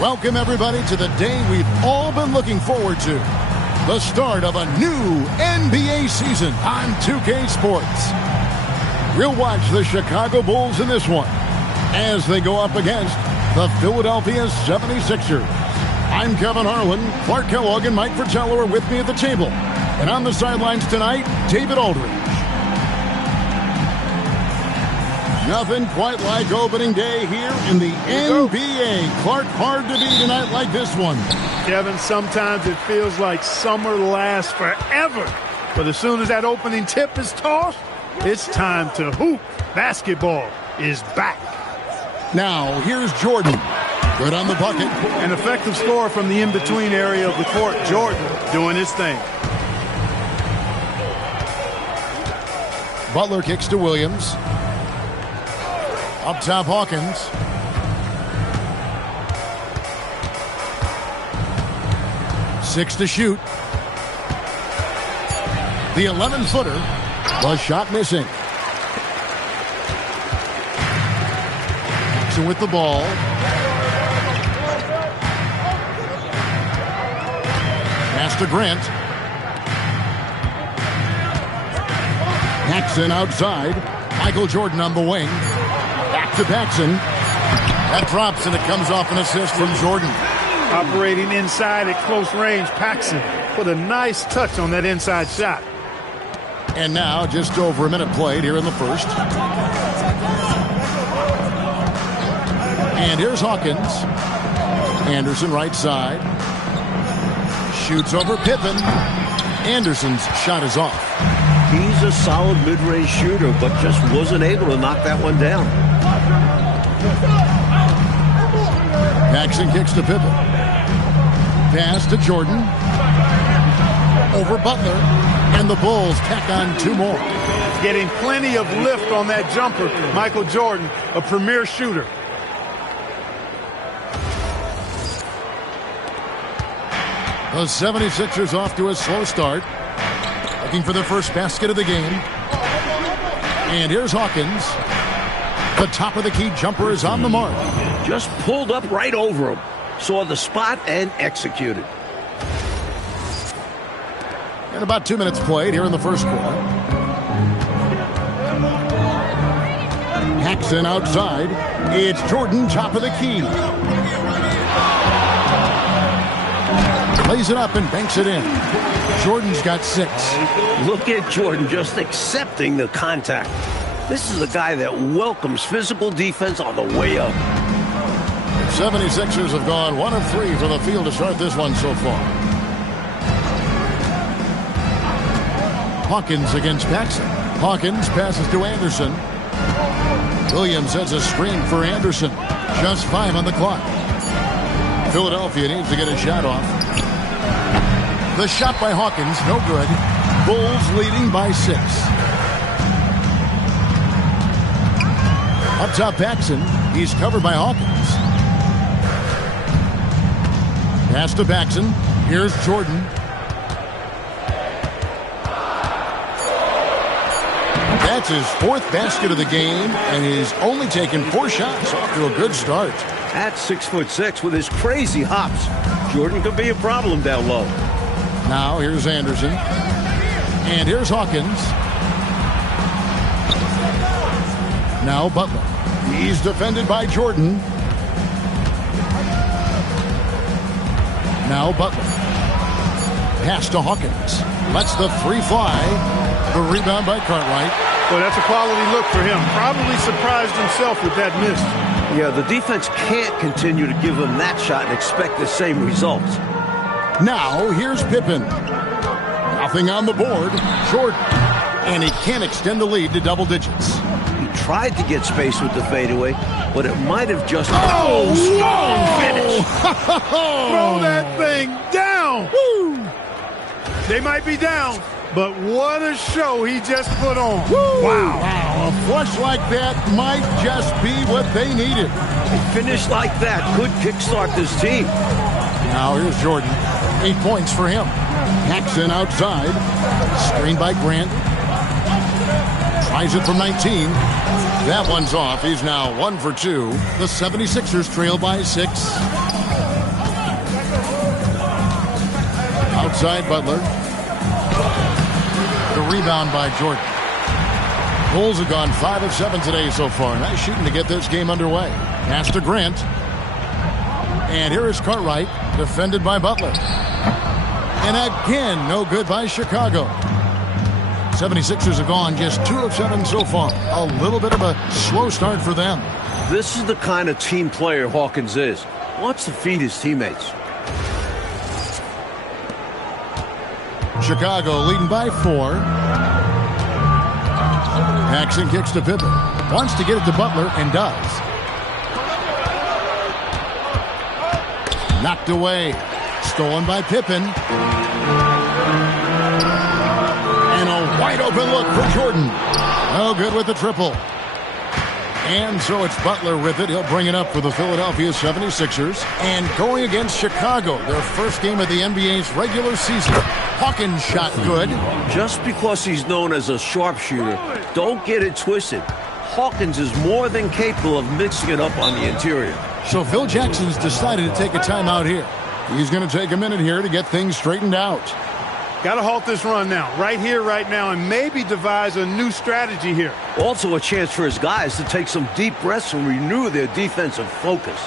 Welcome, everybody, to the day we've all been looking forward to. The start of a new NBA season on 2K Sports. We'll watch the Chicago Bulls in this one as they go up against the Philadelphia 76ers. I'm Kevin Harlan. Clark Kellogg and Mike Fratello are with me at the table. And on the sidelines tonight, David Aldridge. Nothing quite like opening day here in the NBA. Clark, hard to beat a night like this one. Kevin, sometimes it feels like summer lasts forever. But as soon as that opening tip is tossed, it's time to hoop. Basketball is back. Now, here's Jordan. Good on the bucket. An effective score from the in-between area of the court. Jordan doing his thing. Butler kicks to Williams. Up top, Hawkins. Six to shoot. The 11-footer. The shot missing. Jackson with the ball. Pass to Grant. Paxson outside. Michael Jordan on the wing. Back to Paxson. That drops and it comes off an assist from Jordan. Operating inside at close range, Paxson put a nice touch on that inside shot. And now just over a minute played here in the first. And here's Hawkins. Anderson right side. Shoots over Pippen. Anderson's shot is off. He's a solid mid-range shooter, but just wasn't able to knock that one down. Paxson kicks to Pippen. Pass to Jordan. Over Butler. And the Bulls tack on two more. Getting plenty of lift on that jumper. Michael Jordan, a premier shooter. The 76ers off to a slow start. Looking for the first basket of the game. And here's Hawkins. The top of the key jumper is on the mark. Just pulled up right over him. Saw the spot and executed. And about 2 minutes played here in the first quarter. Paxson outside. It's Jordan, top of the key. Lays it up and banks it in. Jordan's got 6. Look at Jordan just accepting the contact. This is a guy that welcomes physical defense on the way up. 76ers have gone 1 of 3 from the field to start this one so far. Hawkins against Paxson. Hawkins passes to Anderson. Williams has a screen for Anderson. Just 5 on the clock. Philadelphia needs to get a shot off. The shot by Hawkins, no good. Bulls leading by 6. Up top, Paxson. He's covered by Hawkins. Pass to Paxson. Here's Jordan. That's his 4th basket of the game, and he's only taken 4 shots. Off to a good start. At 6'6" with his crazy hops, Jordan could be a problem down low. Now here's Anderson. And here's Hawkins. Now Butler. He's defended by Jordan. Now Butler. Pass to Hawkins. Lets the 3 fly. The rebound by Cartwright. Well, that's a quality look for him. Probably surprised himself with that miss. Yeah, the defense can't continue to give him that shot and expect the same results. Now, here's Pippen. Nothing on the board. Jordan. And he can't extend the lead to double digits. He tried to get space with the fadeaway, but it might have just... Oh, strong finish! Throw that thing down! Woo! They might be down, but what a show he just put on. Woo! Wow. A flush like that might just be what they needed. A finish like that could kickstart this team. Now here's Jordan. 8 points for him. Paxson outside. Screened by Grant. Tries it from 19. That one's off. He's now 1 for 2. The 76ers trail by 6. Outside Butler. The rebound by Jordan. Bulls have gone 5 of 7 today so far. Nice shooting to get this game underway. Pass to Grant. And here is Cartwright, defended by Butler. And again, no good by Chicago. 76ers have gone just 2 of 7 so far. A little bit of a slow start for them. This is the kind of team player Hawkins is. Wants to feed his teammates. Chicago leading by 4. Paxson kicks to Pippen. Wants to get it to Butler and does. Knocked away. Stolen by Pippen. And a wide open look for Jordan. No good with the triple. And so it's Butler with it. He'll bring it up for the Philadelphia 76ers. And going against Chicago, their first game of the NBA's regular season. Hawkins shot good. Just because he's known as a sharpshooter, don't get it twisted. Hawkins is more than capable of mixing it up on the interior. So Phil Jackson's decided to take a timeout here. He's going to take a minute here to get things straightened out. Got to halt this run now, right here, right now, and maybe devise a new strategy here. Also a chance for his guys to take some deep breaths and renew their defensive focus.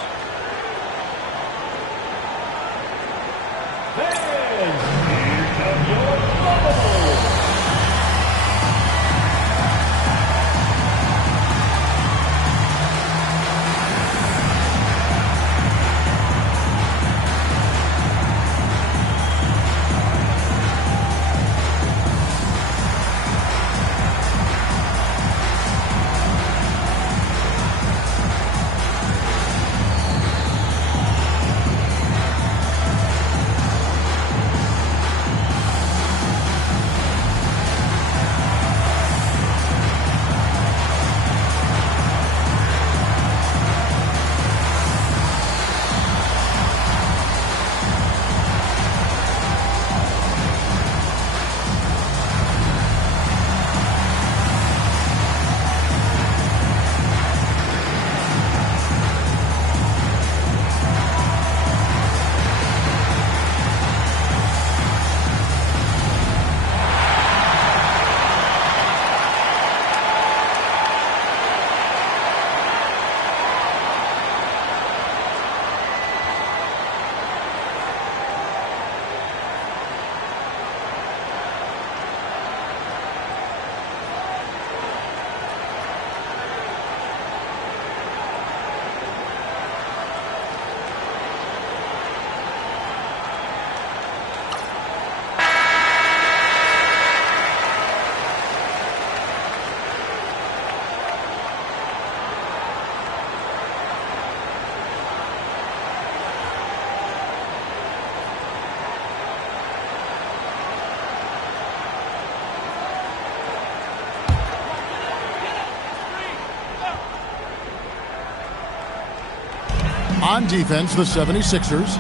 On defense, the 76ers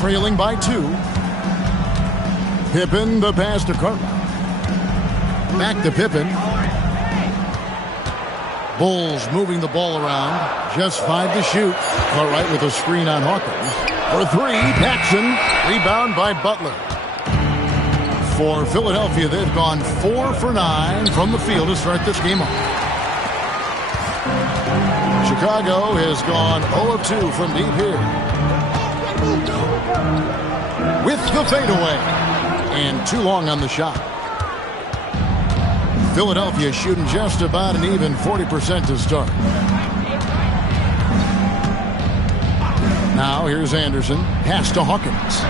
trailing by 2. Pippen, the pass to Cartwright. Back to Pippen. Bulls moving the ball around. Just 5 to shoot. Cartwright with a screen on Hawkins. For 3, Paxson. Rebound by Butler. For Philadelphia, they've gone 4 for 9 from the field to start this game off. Chicago has gone 0 of 2 from deep here. With the fadeaway. And too long on the shot. Philadelphia shooting just about an even 40% to start. Now here's Anderson. Pass to Hawkins.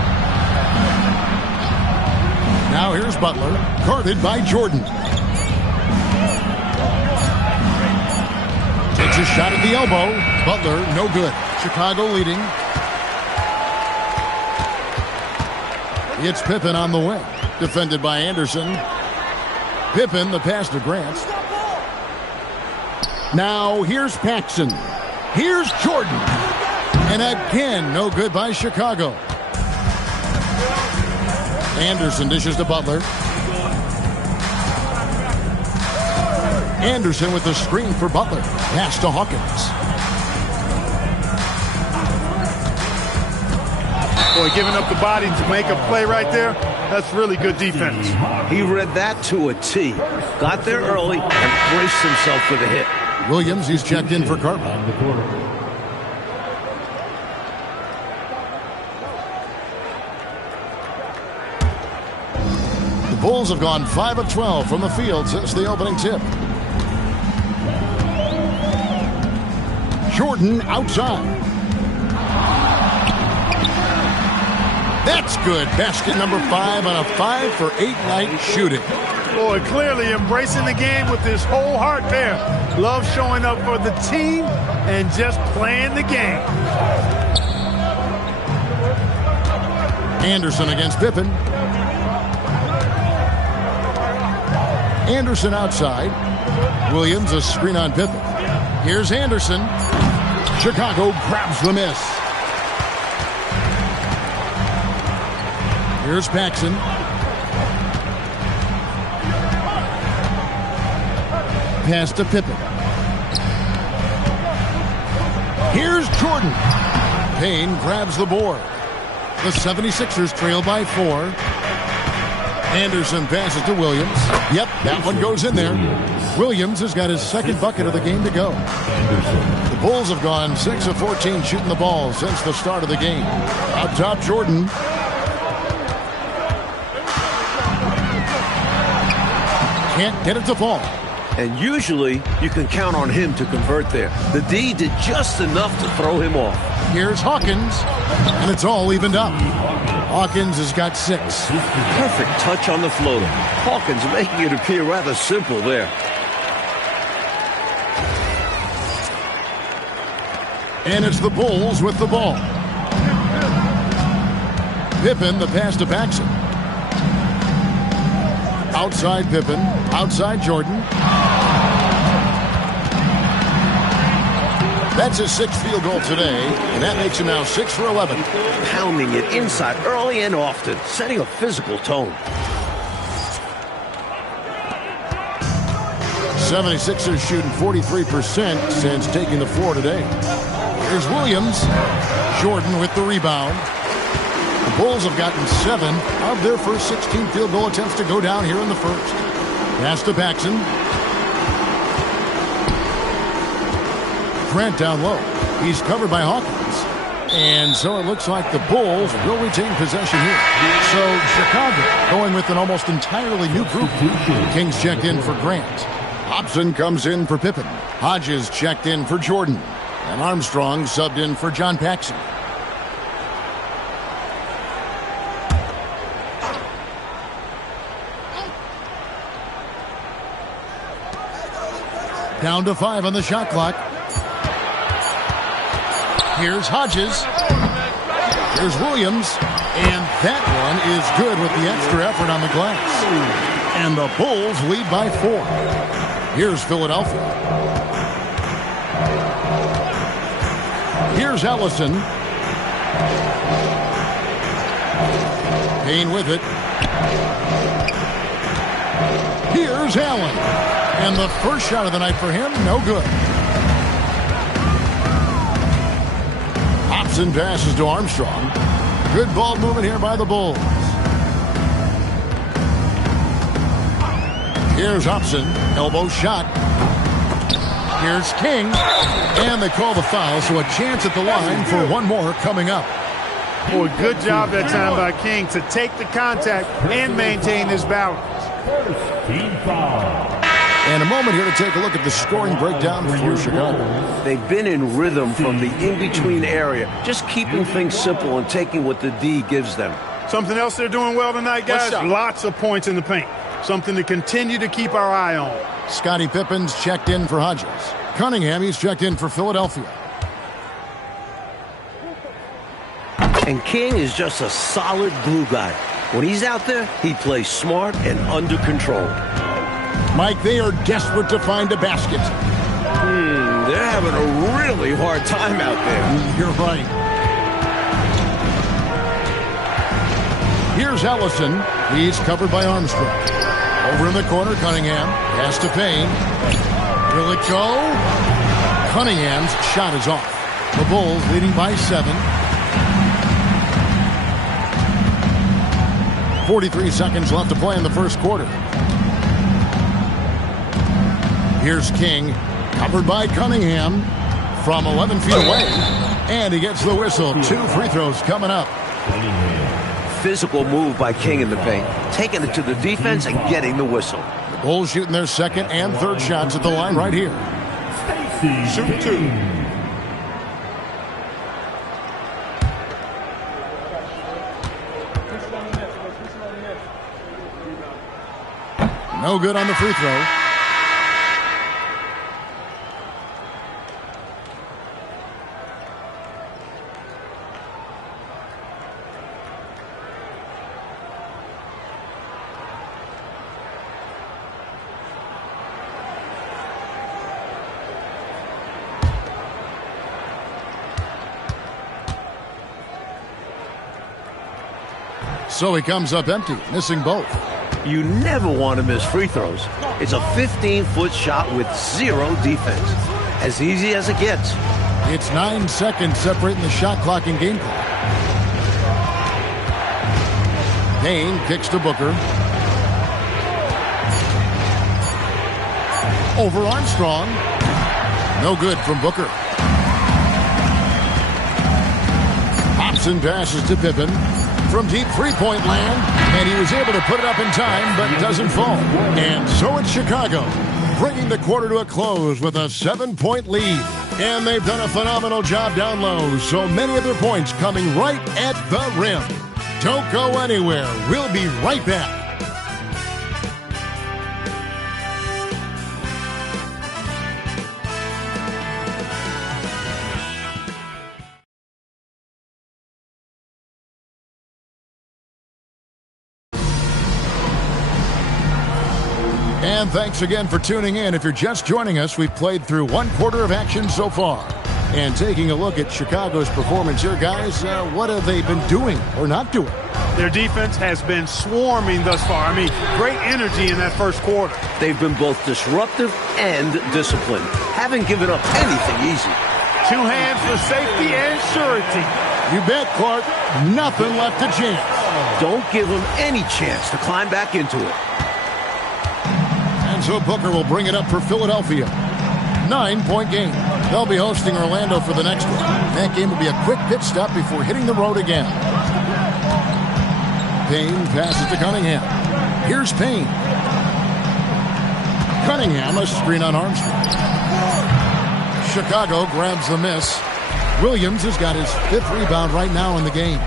Now here's Butler. Guarded by Jordan. Takes a shot at the elbow. Butler, no good. Chicago leading. It's Pippen on the wing. Defended by Anderson. Pippen, the pass to Grant. Now here's Paxson. Here's Jordan. And again, no good by Chicago. Anderson dishes to Butler. Anderson with the screen for Butler. Pass to Hawkins. Boy, giving up the body to make a play right there. That's really good defense. He read that to a T. Got there early and braced himself for the hit. Williams, he's checked in for Cartwright. The Bulls have gone 5 of 12 from the field since the opening tip. Jordan outside. That's good. Basket number 5 on a 5-for-8 night shooting. Boy, clearly embracing the game with his whole heart there. Love showing up for the team and just playing the game. Anderson against Pippen. Anderson outside. Williams a screen on Pippen. Here's Anderson. Chicago grabs the miss. Here's Paxson. Pass to Pippen. Here's Jordan. Payne grabs the board. The 76ers trail by 4. Anderson passes to Williams. Yep, that one goes in there. Williams has got his second bucket of the game to go. The Bulls have gone 6 of 14 shooting the ball since the start of the game. Out top, Jordan. Can't get it to fall. And usually, you can count on him to convert there. The D did just enough to throw him off. Here's Hawkins, and it's all evened up. Hawkins has got 6. Perfect touch on the floater. Hawkins making it appear rather simple there. And it's the Bulls with the ball. Pippen, the pass to Paxson. Outside Pippen, outside Jordan. That's his 6th field goal today, and that makes him now 6 for 11. Pounding it inside early and often, setting a physical tone. 76ers shooting 43% since taking the floor today. Here's Williams. Jordan with the rebound. The Bulls have gotten 7 of their first 16 field goal attempts to go down here in the first. Pass to Paxson. Grant down low. He's covered by Hawkins. And so it looks like the Bulls will retain possession here. So Chicago going with an almost entirely new group. Kings checked in for Grant. Hobson comes in for Pippen. Hodges checked in for Jordan. And Armstrong subbed in for John Paxson. Down to 5 on the shot clock. Here's Hodges. Here's Williams. And that one is good with the extra effort on the glass. And the Bulls lead by 4. Here's Philadelphia. Here's Ellison. Payne with it. Here's Allen. And the first shot of the night for him, no good. Hobson passes to Armstrong. Good ball movement here by the Bulls. Here's Hobson. Elbow shot. Here's King. And they call the foul, so a chance at the line for one more coming up. Boy, good job that time by King to take the contact and maintain his balance. Team foul. And a moment here to take a look at the scoring breakdown for Chicago. They've been in rhythm from the in-between area, just keeping things simple and taking what the D gives them. Something else they're doing well tonight, guys? Lots of points in the paint. Something to continue to keep our eye on. Scottie Pippen's checked in for Hodges. Cunningham, he's checked in for Philadelphia. And King is just a solid glue guy. When he's out there, he plays smart and under control. Mike, they are desperate to find a basket. They're having a really hard time out there. You're right. Here's Ellison. He's covered by Armstrong. Over in the corner, Cunningham. Pass to Payne. Will it go? Cunningham's shot is off. The Bulls leading by 7. 43 seconds left to play in the first quarter. Here's King, covered by Cunningham from 11 feet away. And he gets the whistle. 2 free throws coming up. Physical move by King in the paint. Taking it to the defense and getting the whistle. The Bulls shooting their second and third shots at the line right here. Shoot 2. No good on the free throw. So he comes up empty, missing both. You never want to miss free throws. It's a 15-foot shot with 0 defense. As easy as it gets. It's 9 seconds separating the shot clock and game clock. Payne kicks to Booker. Over Armstrong. No good from Booker. Hobson passes to Pippen from deep three-point land, and he was able to put it up in time, but doesn't fall. And so it's Chicago, bringing the quarter to a close with a 7-point lead. And they've done a phenomenal job down low, so many of their points coming right at the rim. Don't go anywhere. We'll be right back. And thanks again for tuning in. If you're just joining us, we've played through 1 quarter of action so far. And taking a look at Chicago's performance here, guys, what have they been doing or not doing? Their defense has been swarming thus far. I mean, great energy in that first quarter. They've been both disruptive and disciplined. Haven't given up anything easy. 2 hands for safety and surety. You bet, Clark. Nothing left to chance. Don't give them any chance to climb back into it. And so Booker will bring it up for Philadelphia. 9-point game. They'll be hosting Orlando for the next one. That game will be a quick pit stop before hitting the road again. Payne passes to Cunningham. Here's Payne. Cunningham, a screen on Armstrong. Chicago grabs the miss. Williams has got his 5th rebound right now in the game.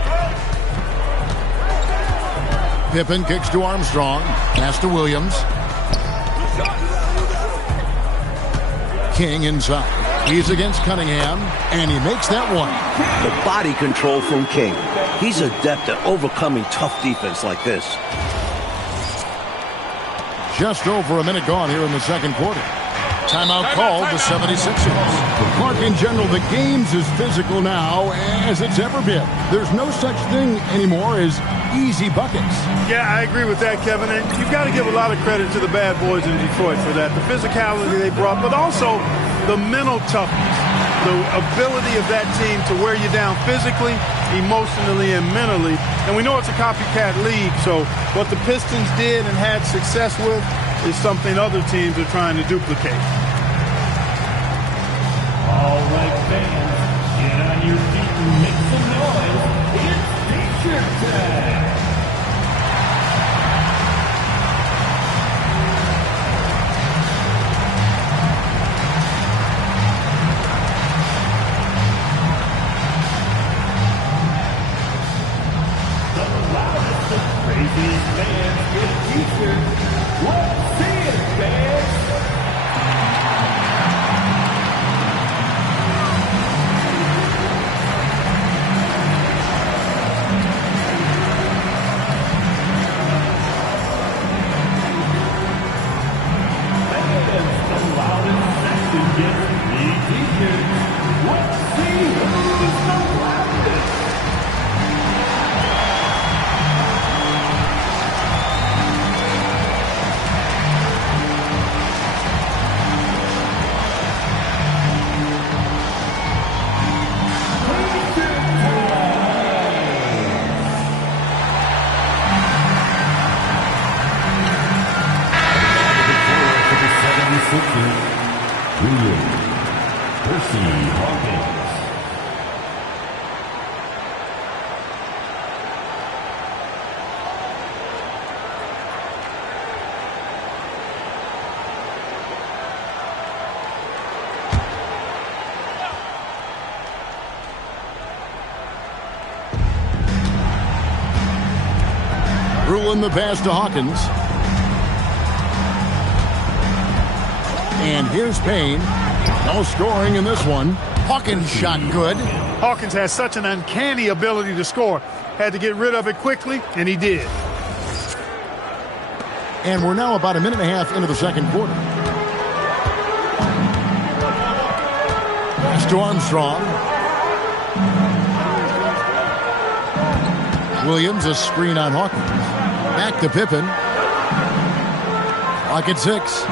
Pippen kicks to Armstrong. Pass to Williams. King inside. He's against Cunningham, and he makes that one. The body control from King. He's adept at overcoming tough defense like this. Just over a minute gone here in the second quarter. Timeout called the 76ers. Clark, in general, the game's as physical now as it's ever been. There's no such thing anymore as easy buckets. Yeah, I agree with that, Kevin. And you've got to give a lot of credit to the bad boys in Detroit for that. The physicality they brought, but also the mental toughness. The ability of that team to wear you down physically, emotionally, and mentally. And we know it's a copycat league, so what the Pistons did and had success with is something other teams are trying to duplicate. All right, fans, get on your feet and make some noise. It's T-shirt time. The loudest and craziest fans get T-shirts. Let's see it, fans. Allen the pass to Hawkins. And here's Payne. No scoring in this one. Hawkins shot good. Hawkins has such an uncanny ability to score. Had to get rid of it quickly, and he did. And we're now about a minute and a half into the second quarter. Pass to Armstrong. Williams, a screen on Hawkins. Back to Pippen. Clock at 6.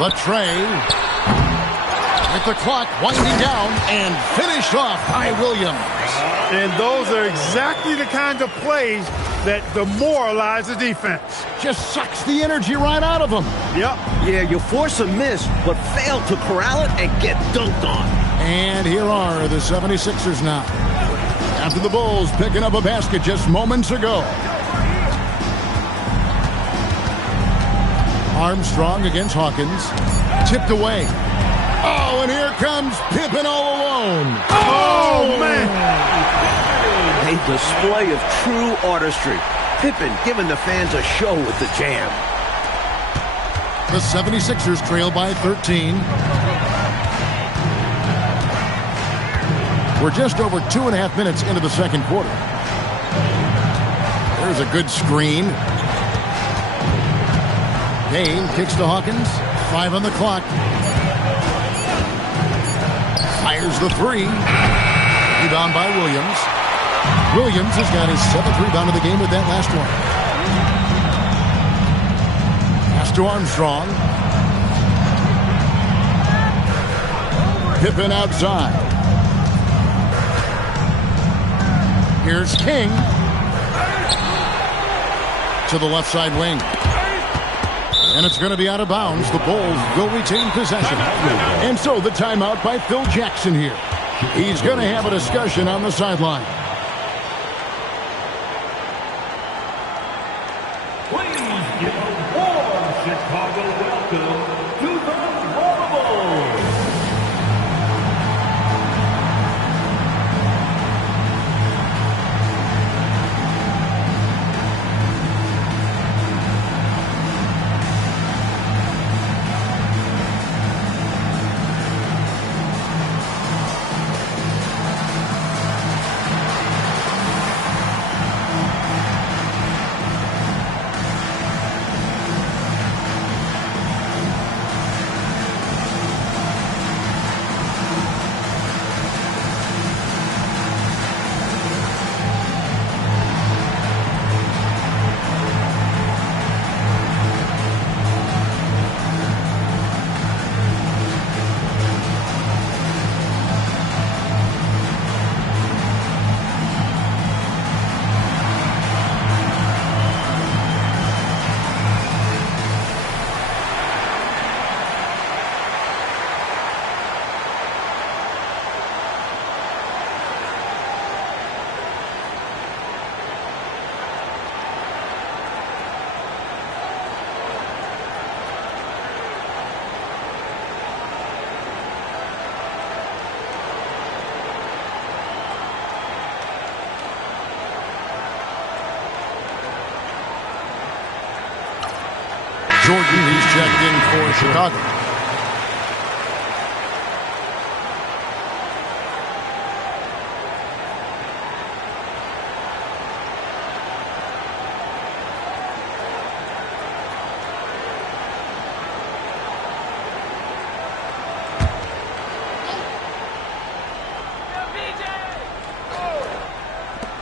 The tray. With the clock winding down and finished off by Williams. And those are exactly the kinds of plays that demoralize the defense. Just sucks the energy right out of them. Yep. Yeah, you force a miss, but fail to corral it and get dunked on. And here are the 76ers now. After the Bulls picking up a basket just moments ago. Armstrong against Hawkins. Tipped away. Oh, and here comes Pippen all alone. Oh, man. A display of true artistry. Pippen giving the fans a show with the jam. The 76ers trail by 13. We're just over 2.5 minutes into the second quarter. There's a good screen. Payne kicks to Hawkins. 5 on the clock. Fires the 3. Rebound by Williams. Williams has got his 7th rebound of the game with that last one. Pass to Armstrong. Pippen outside. Here's King. To the left side wing. And it's going to be out of bounds. The Bulls will retain possession. And so the timeout by Phil Jackson here. He's going to have a discussion on the sideline. Please give a warm Chicago welcome to the Bulls. Jordan, he's checked in for Chicago.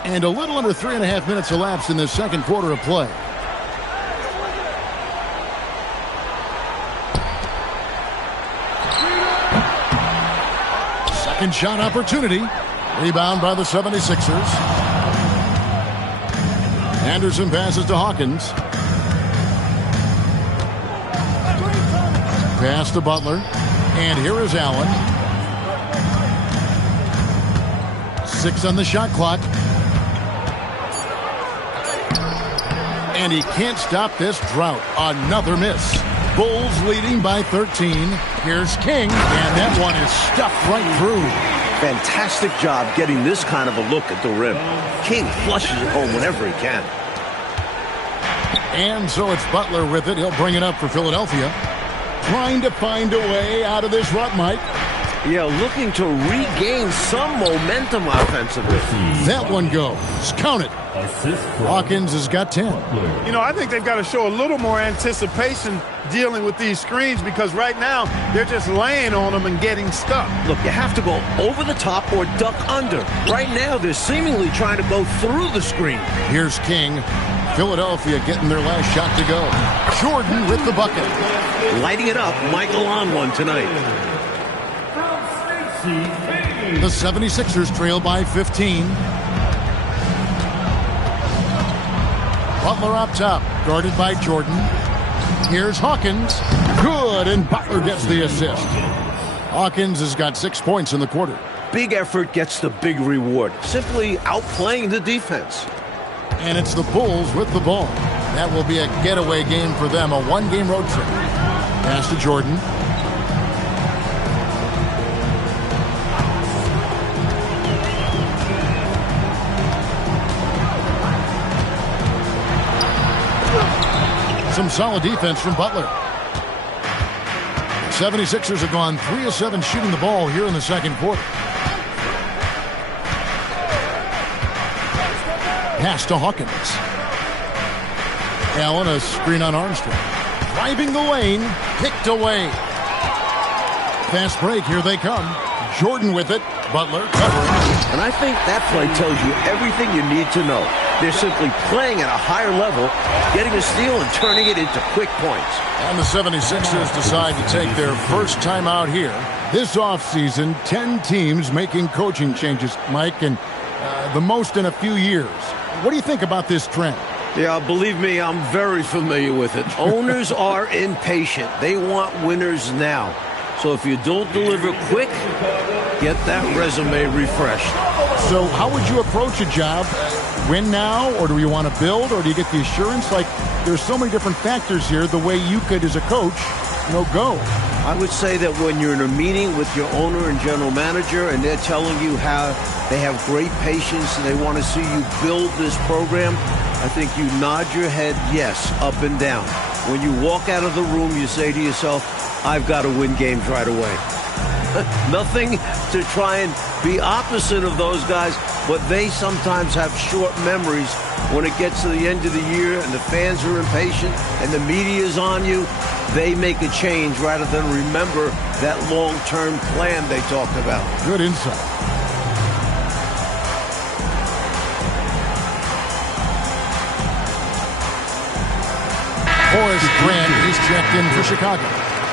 And a little under 3.5 minutes elapsed in the second quarter of play. Second shot opportunity. Rebound by the 76ers. Anderson passes to Hawkins. Pass to Butler. And here is Allen. 6 on the shot clock. And he can't stop this drought. Another miss. Bulls leading by 13. Here's King, and that one is stuffed right through. Fantastic job getting this kind of a look at the rim. King flushes it home whenever he can. And so it's Butler with it. He'll bring it up for Philadelphia. Trying to find a way out of this rut, Mike. Yeah, looking to regain some momentum offensively. That one goes. Count it. Hawkins has got 10. You know, I think they've got to show a little more anticipation dealing with these screens because right now they're just laying on them and getting stuck. Look, you have to go over the top or duck under. Right now, they're seemingly trying to go through the screen. Here's King. Philadelphia getting their last shot to go. Jordan with the bucket. Lighting it up, Michael on one tonight. The 76ers trail by 15. Butler up top, guarded by Jordan. Here's Hawkins. Good, and Butler gets the assist. Hawkins has got 6 points in the quarter. Big effort gets the big reward. Simply outplaying the defense. And it's the Bulls with the ball. That will be a getaway game for them, a one-game road trip. Pass to Jordan. Some solid defense from Butler. 76ers have gone 3 of 7 shooting the ball here in the second quarter. Pass to Hawkins. Allen, a screen on Armstrong. Driving the lane, picked away. Fast break, here they come. Jordan with it, Butler covering. And I think that play tells you everything you need to know. They're simply playing at a higher level, getting a steal and turning it into quick points. And the 76ers decide to take their first time out here. This offseason, 10 teams making coaching changes, Mike, and the most in a few years. What do you think about this trend? Yeah, believe me, I'm very familiar with it. Owners are impatient. They want winners now. So if you don't deliver quick, get that resume refreshed. So how would you approach a job? Win now, or do you want to build, or do you get the assurance? Like, there's so many different factors here, the way you could, as a coach, go. I would say that when you're in a meeting with your owner and general manager and they're telling you how they have great patience and they want to see you build this program, I think you nod your head yes, up and down. When you walk out of the room, you say to yourself, I've got to win games right away. Nothing to try and be opposite of those guys, but they sometimes have short memories when it gets to the end of the year and the fans are impatient and the media is on you. They make a change rather than remember that long-term plan they talked about. Good insight. Horace Grant is checked in for Chicago.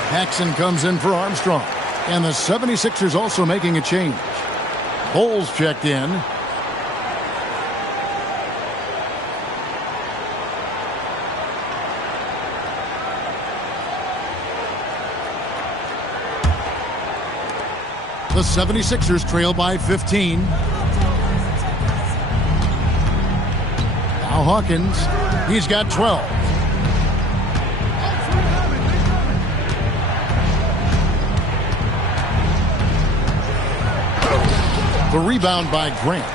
Paxson comes in for Armstrong. And the 76ers also making a change. Bulls checked in. The 76ers trail by 15. Now Hawkins, he's got 12. The rebound by Grant.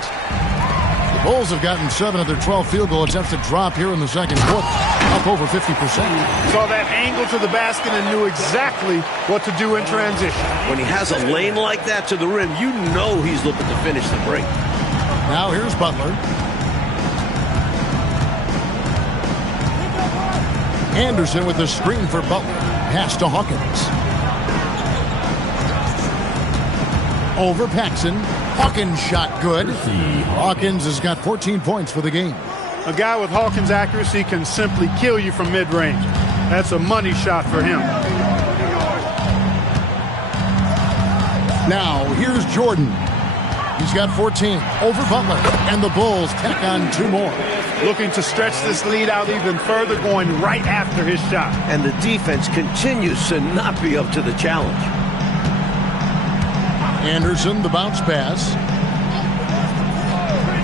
The Bulls have gotten 7 of their 12 field goal attempts to drop here in the second quarter, up over 50%. Saw that angle to the basket and knew exactly what to do in transition. When he has a lane like that to the rim, you know he's looking to finish the break. Now here's Butler. Anderson with the screen for Butler. Pass to Hawkins. Over Paxson. Hawkins shot good. Hawkins has got 14 points for the game. A guy with Hawkins' accuracy can simply kill you from mid-range. That's a money shot for him. Now, here's Jordan. He's got 14 over Butler, and the Bulls tack on 2 more. Looking to stretch this lead out even further, going right after his shot. And the defense continues to not be up to the challenge. Anderson, the bounce pass.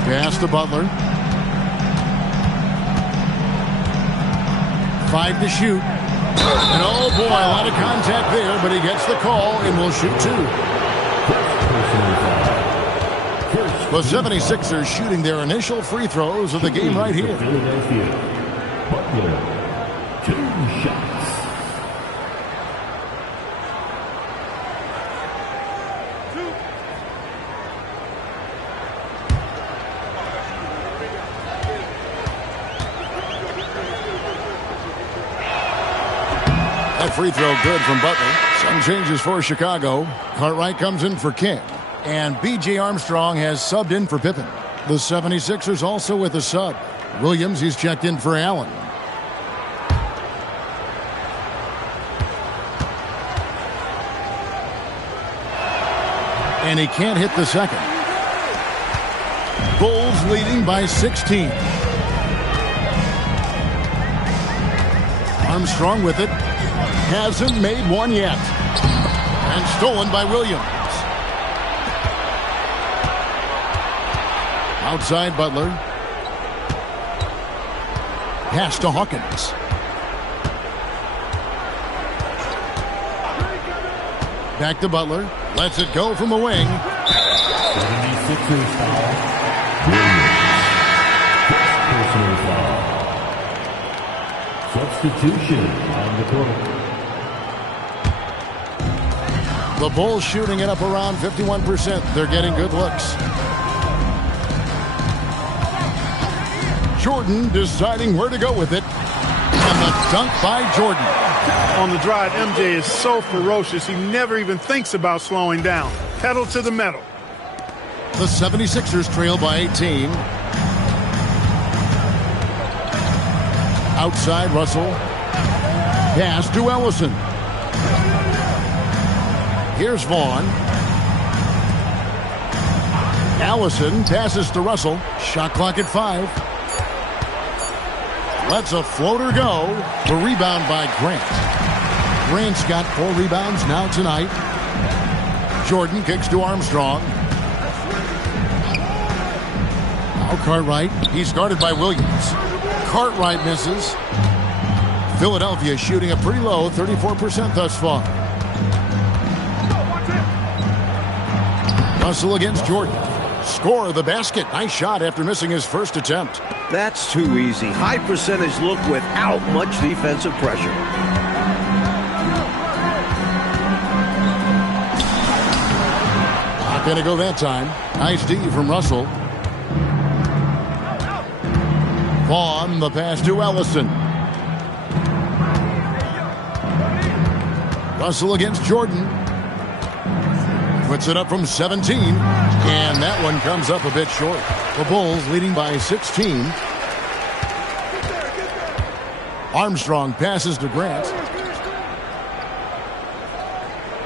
Pass to Butler. 5 to shoot. And oh boy, a lot of contact there, but he gets the call and will shoot 2. The 76ers shooting their initial free throws of the game right here. Philadelphia, Butler, 2 shots. That free throw good from Butler. Some changes for Chicago. Cartwright comes in for King. And B.J. Armstrong has subbed in for Pippen. The 76ers also with a sub. Williams, he's checked in for Allen. And he can't hit the second. Bulls leading by 16. Armstrong with it. Hasn't made one yet. And stolen by Williams. Outside Butler. Pass to Hawkins. Back to Butler. Lets it go from the wing. 76ers foul. Williams. First personal foul. Substitution on the court. The Bulls shooting it up around 51%. They're getting good looks. Jordan deciding where to go with it. And the dunk by Jordan. On the drive, MJ is so ferocious, he never even thinks about slowing down. Pedal to the metal. The 76ers trail by 18. Outside Russell. Pass to Ellison. Here's Vaughn. Allison passes to Russell. Shot clock at 5. Lets a floater go. The rebound by Grant. Grant's got 4 rebounds now tonight. Jordan kicks to Armstrong. Now Cartwright. He's guarded by Williams. Cartwright misses. Philadelphia shooting a pretty low 34% thus far. Russell against Jordan. Score the basket. Nice shot after missing his first attempt. That's too easy. High percentage look without much defensive pressure. Not going to go that time. Nice D from Russell. Vaughn, the pass to Ellison. Russell against Jordan. Puts it up from 17. And that one comes up a bit short. The Bulls leading by 16. Armstrong passes to Grant.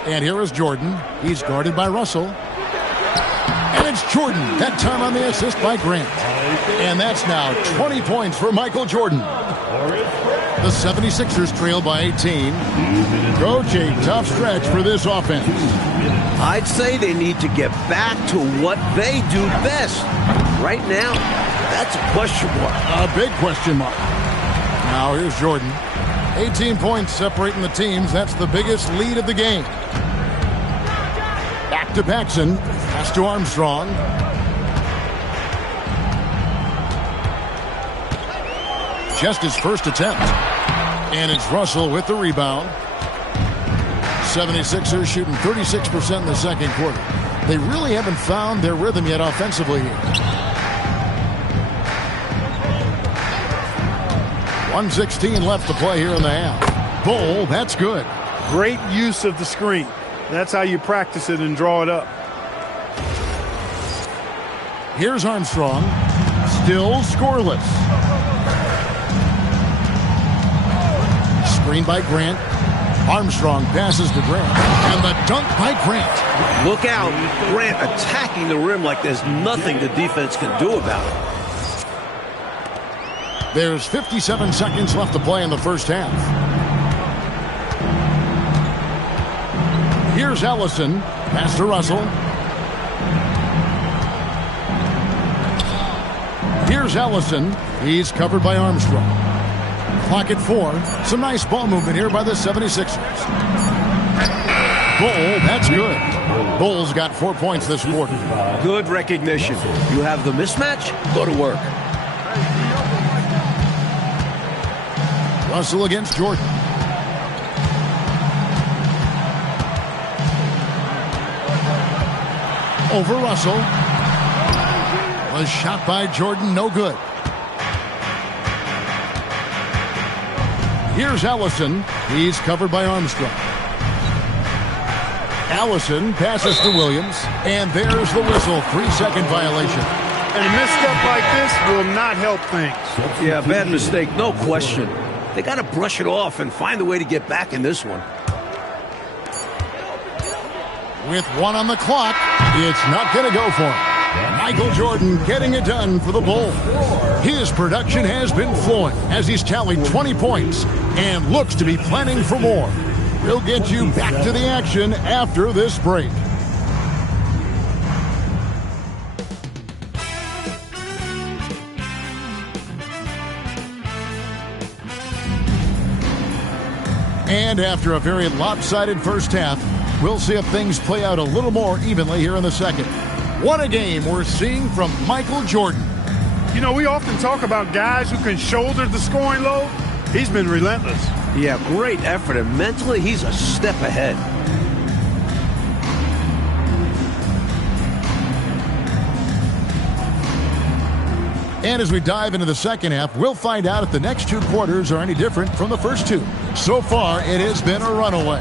And here is Jordan. He's guarded by Russell. And it's Jordan. That time on the assist by Grant. And that's now 20 points for Michael Jordan. The 76ers trail by 18. Coach, a tough stretch for this offense. I'd say they need to get back to what they do best. Right now, that's a question mark. A big question mark. Now here's Jordan. 18 points separating the teams. That's the biggest lead of the game. Back to Paxson. Pass to Armstrong. Just his first attempt. And it's Russell with the rebound. 76ers shooting 36% in the second quarter. They really haven't found their rhythm yet offensively here. 1:16 left to play here in the half. Bull, that's good. Great use of the screen. That's how you practice it and draw it up. Here's Armstrong. Still scoreless. Screen by Grant. Armstrong passes to Grant. And the dunk by Grant. Look out. Grant attacking the rim like there's nothing the defense can do about it. There's 57 seconds left to play in the first half. Here's Ellison. Pass to Russell. Here's Ellison. He's covered by Armstrong. Clock at 4. Some nice ball movement here by the 76ers. Goal, that's good. Bulls got 4 points this quarter. Good recognition. You have the mismatch, go to work. Russell against Jordan. Over Russell. Was shot by Jordan, no good. Here's Ellison. He's covered by Armstrong. Allison passes to Williams, and there's the whistle. 3-second violation. And a misstep like this will not help things. Yeah, bad mistake, no question. They got to brush it off and find a way to get back in this one. With 1 on the clock, it's not going to go for him. Michael Jordan getting it done for the Bulls. His production has been flowing as he's tallied 20 points and looks to be planning for more. We'll get you back to the action after this break. And after a very lopsided first half, we'll see if things play out a little more evenly here in the second. What a game we're seeing from Michael Jordan. You know, we often talk about guys who can shoulder the scoring load. He's been relentless. Yeah, great effort, and mentally he's a step ahead. And as we dive into the second half, we'll find out if the next 2 quarters are any different from the first 2. So far, it has been a runaway.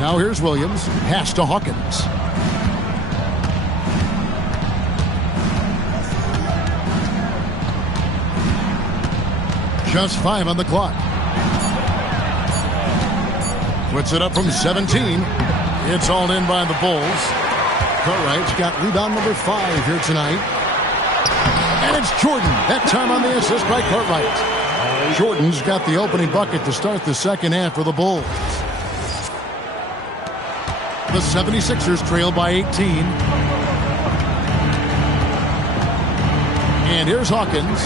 Now here's Williams, pass to Hawkins. Just 5 on the clock. Puts it up from 17. It's all in by the Bulls. Cartwright's got rebound number 5 here tonight. And it's Jordan, that time on the assist by Cartwright. Jordan's got the opening bucket to start the second half for the Bulls. The 76ers trail by 18. And here's Hawkins.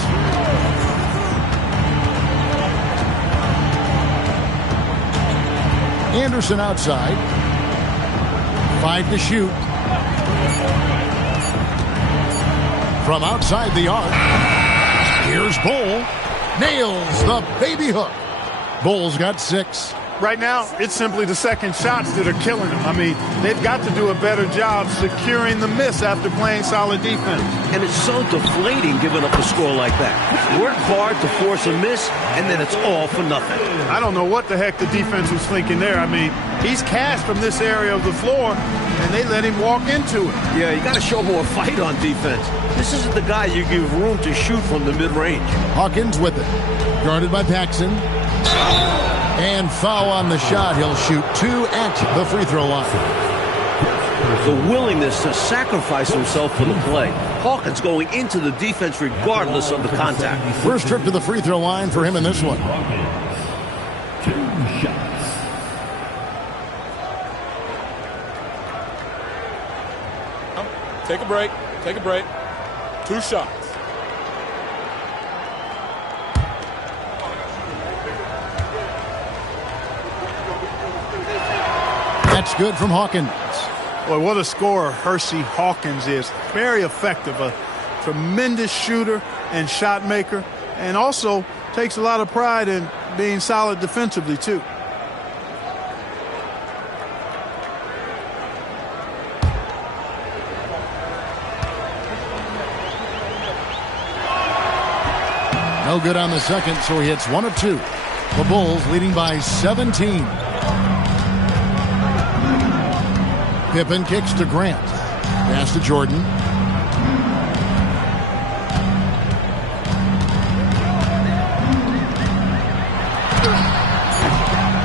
Anderson outside. 5 to shoot. From outside the arc. Here's Bull. Nails the baby hook. Bulls got 6. Right now, it's simply the second shots that are killing them. I mean, they've got to do a better job securing the miss after playing solid defense. And it's so deflating giving up a score like that. Work hard to force a miss, and then it's all for nothing. I don't know what the heck the defense was thinking there. I mean, he's cast from this area of the floor, and they let him walk into it. Yeah, you got to show more fight on defense. This isn't the guy you give room to shoot from the mid-range. Hawkins with it. Guarded by Paxson. And foul on the shot. He'll shoot 2 at the free throw line. The willingness to sacrifice himself for the play. Hawkins going into the defense regardless of the contact. First trip to the free throw line for him in this one. 2 shots. Take a break. Take a break. 2 shots. That's good from Hawkins. Boy, what a scorer Hersey Hawkins is. Very effective. A tremendous shooter and shot maker. And also takes a lot of pride in being solid defensively, too. No good on the second, so he hits 1 of 2. The Bulls leading by 17. Pippen kicks to Grant. Pass to Jordan.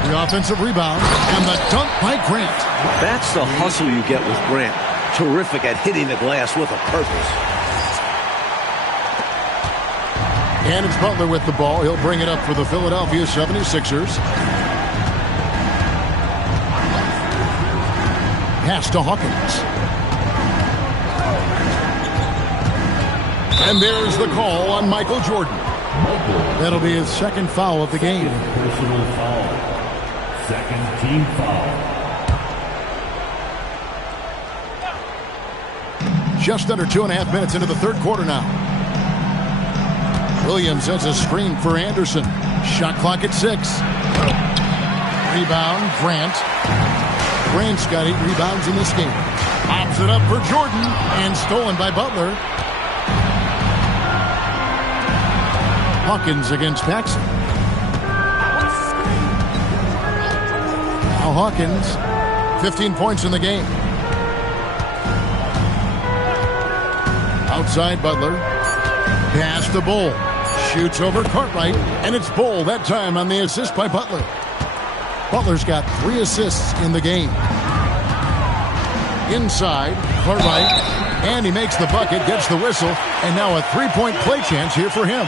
The offensive rebound and the dunk by Grant. That's the hustle you get with Grant. Terrific at hitting the glass with a purpose. And it's Butler with the ball. He'll bring it up for the Philadelphia 76ers. Pass to Hawkins. And there's the call on Michael Jordan. That'll be his second foul of the game. Personal foul. Second team foul. Just under 2.5 minutes into the third quarter now. Williams sets a screen for Anderson. Shot clock at 6. Rebound, Grant. Grant's got 8 rebounds in this game. Pops it up for Jordan, and stolen by Butler. Hawkins against Paxson. Now Hawkins, 15 points in the game. Outside Butler. Pass to Bull. Shoots over Cartwright, and it's Bull that time on the assist by Butler. Butler's got 3 assists in the game. Inside, Cartwright, and he makes the bucket, gets the whistle, and now a 3-point play chance here for him.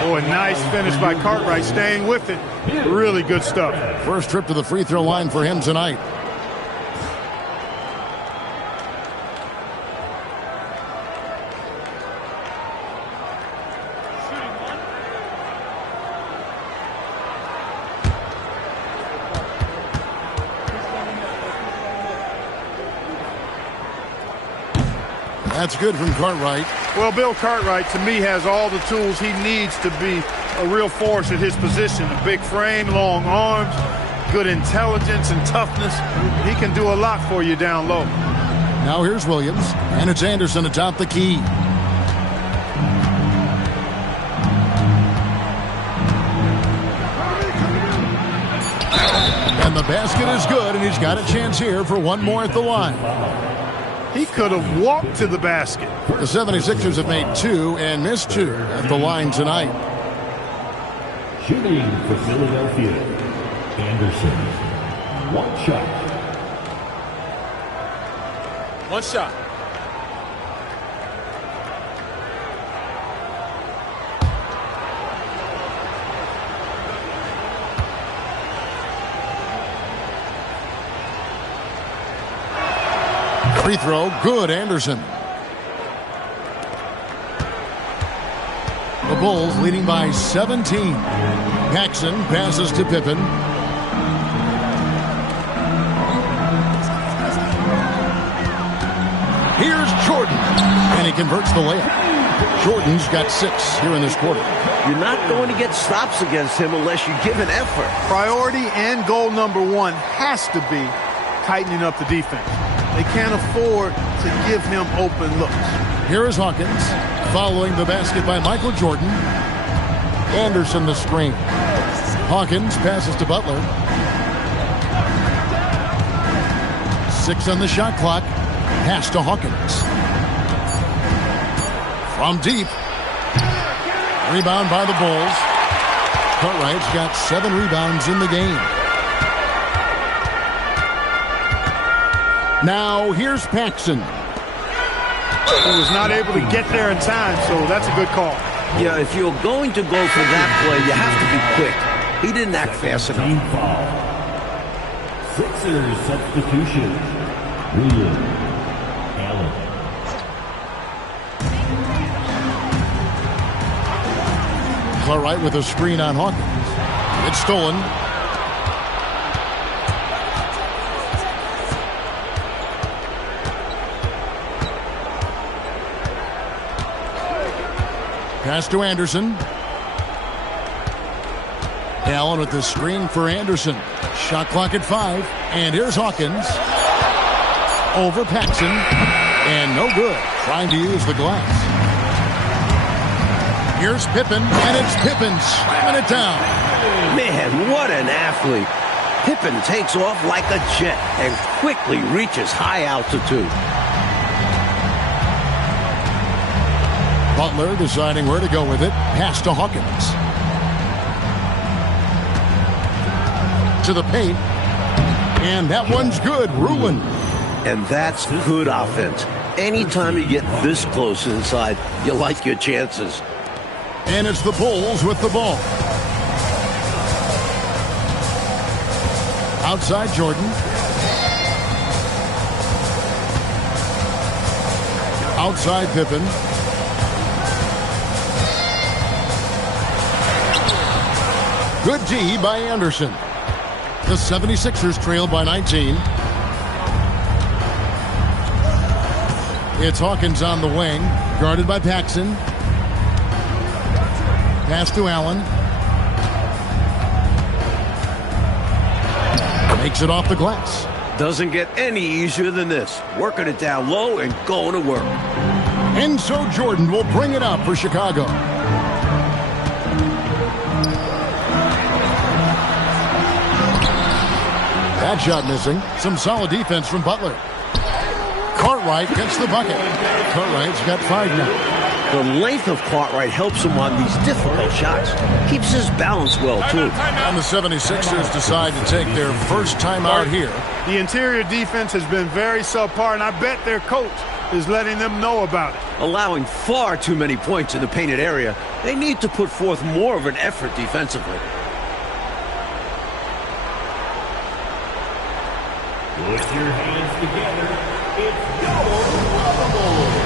Boy, nice finish by Cartwright, staying with it. Really good stuff. First trip to the free throw line for him tonight. That's good from Cartwright. Well, Bill Cartwright, to me, has all the tools he needs to be a real force at his position. A big frame, long arms, good intelligence and toughness. He can do a lot for you down low. Now here's Williams, and it's Anderson atop the key. And the basket is good, and he's got a chance here for one more at the line. He could have walked to the basket. The 76ers have made 2 and missed 2 at the line tonight. Shooting for Philadelphia, Anderson. 1 shot. 1 shot. Free throw, good, Anderson. The Bulls leading by 17. Paxson passes to Pippen. Here's Jordan, and he converts the layup. Jordan's got 6 here in this quarter. You're not going to get stops against him unless you give an effort. Priority and goal number 1 has to be tightening up the defense. They can't afford to give him open looks. Here is Hawkins, following the basket by Michael Jordan. Anderson the screen. Hawkins passes to Butler. 6 on the shot clock. Pass to Hawkins. From deep. Rebound by the Bulls. Cartwright's got 7 rebounds in the game. Now here's Paxson. He was not able to get there in time, so that's a good call. Yeah, if you're going to go for that play, you have to be quick. He didn't act fast enough. Team foul. Sixers substitution. William Allen. Cartwright with a screen on Hawkins. It's stolen. Pass to Anderson. Allen with the screen for Anderson. Shot clock at 5. And here's Hawkins. Over Paxson. And no good. Trying to use the glass. Here's Pippen. And it's Pippen slamming it down. Man, what an athlete. Pippen takes off like a jet and quickly reaches high altitude. Butler deciding where to go with it. Pass to Hawkins. To the paint. And that one's good. Rulin. And that's good offense. Anytime you get this close inside, you like your chances. And it's the Bulls with the ball. Outside Jordan. Outside Pippen. Good D by Anderson. The 76ers trail by 19. It's Hawkins on the wing, guarded by Paxson. Pass to Allen. Makes it off the glass. Doesn't get any easier than this. Working it down low and going to work. And so Jordan will bring it up for Chicago. That shot missing. Some solid defense from Butler. Cartwright gets the bucket. Cartwright's got 5 now. The length of Cartwright helps him on these difficult shots. Keeps his balance well, too. And the 76ers decide to take their first time out here. The interior defense has been very subpar, and I bet their coach is letting them know about it. Allowing far too many points in the painted area, they need to put forth more of an effort defensively. Put your hands together. It's your Lavables.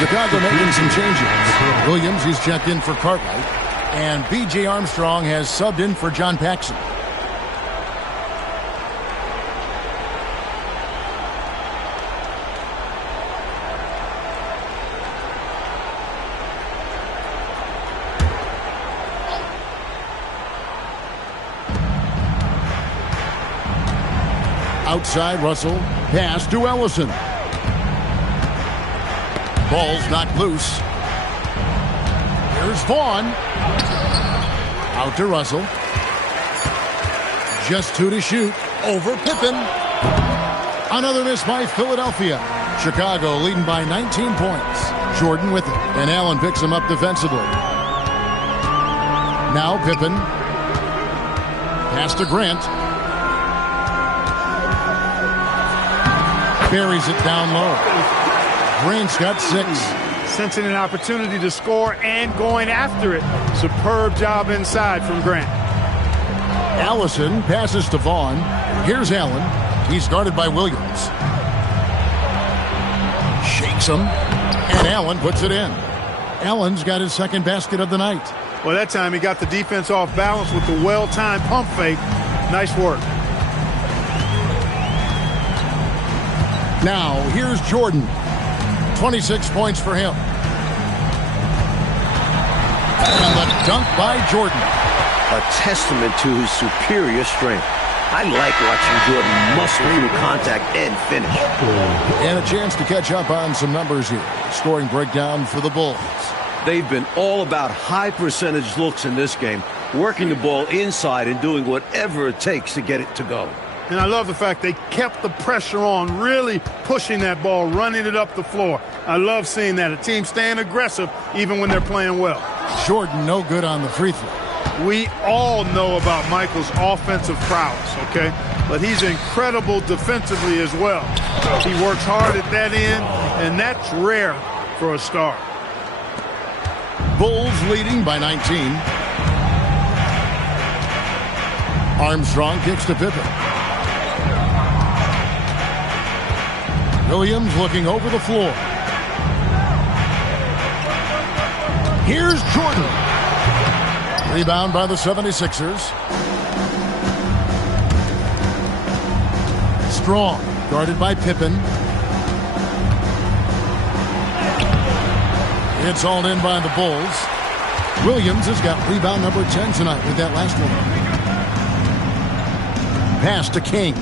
Chicago making some changes. Williams, he's checked in for Cartwright. And B.J. Armstrong has subbed in for John Paxson. Outside, Russell. Pass to Ellison. Ball's knocked loose. Here's Vaughn. Out to Russell. Just 2 to shoot. Over Pippen. Another miss by Philadelphia. Chicago leading by 19 points. Jordan with it. And Allen picks him up defensively. Now Pippen. Pass to Grant. Buries it down low. Grant's got 6. Sensing an opportunity to score and going after it. Superb job inside from Grant. Allison passes to Vaughn. Here's Allen. He's guarded by Williams. Shakes him. And Allen puts it in. Allen's got his second basket of the night. Well, that time he got the defense off balance with the well-timed pump fake. Nice work. Now, here's Jordan. 26 points for him. And the dunk by Jordan. A testament to his superior strength. I like watching Jordan muscle through contact and finish. And a chance to catch up on some numbers here. Scoring breakdown for the Bulls. They've been all about high percentage looks in this game, working the ball inside and doing whatever it takes to get it to go. And I love the fact they kept the pressure on, really pushing that ball, running it up the floor. I love seeing that. A team staying aggressive even when they're playing well. Jordan no good on the free throw. We all know about Michael's offensive prowess, okay? But he's incredible defensively as well. He works hard at that end, and that's rare for a star. Bulls leading by 19. Armstrong kicks to Pippen. Williams looking over the floor. Here's Jordan. Rebound by the 76ers. Strong, guarded by Pippen. It's hauled in by the Bulls. Williams has got rebound number 10 tonight with that last one. Pass to King.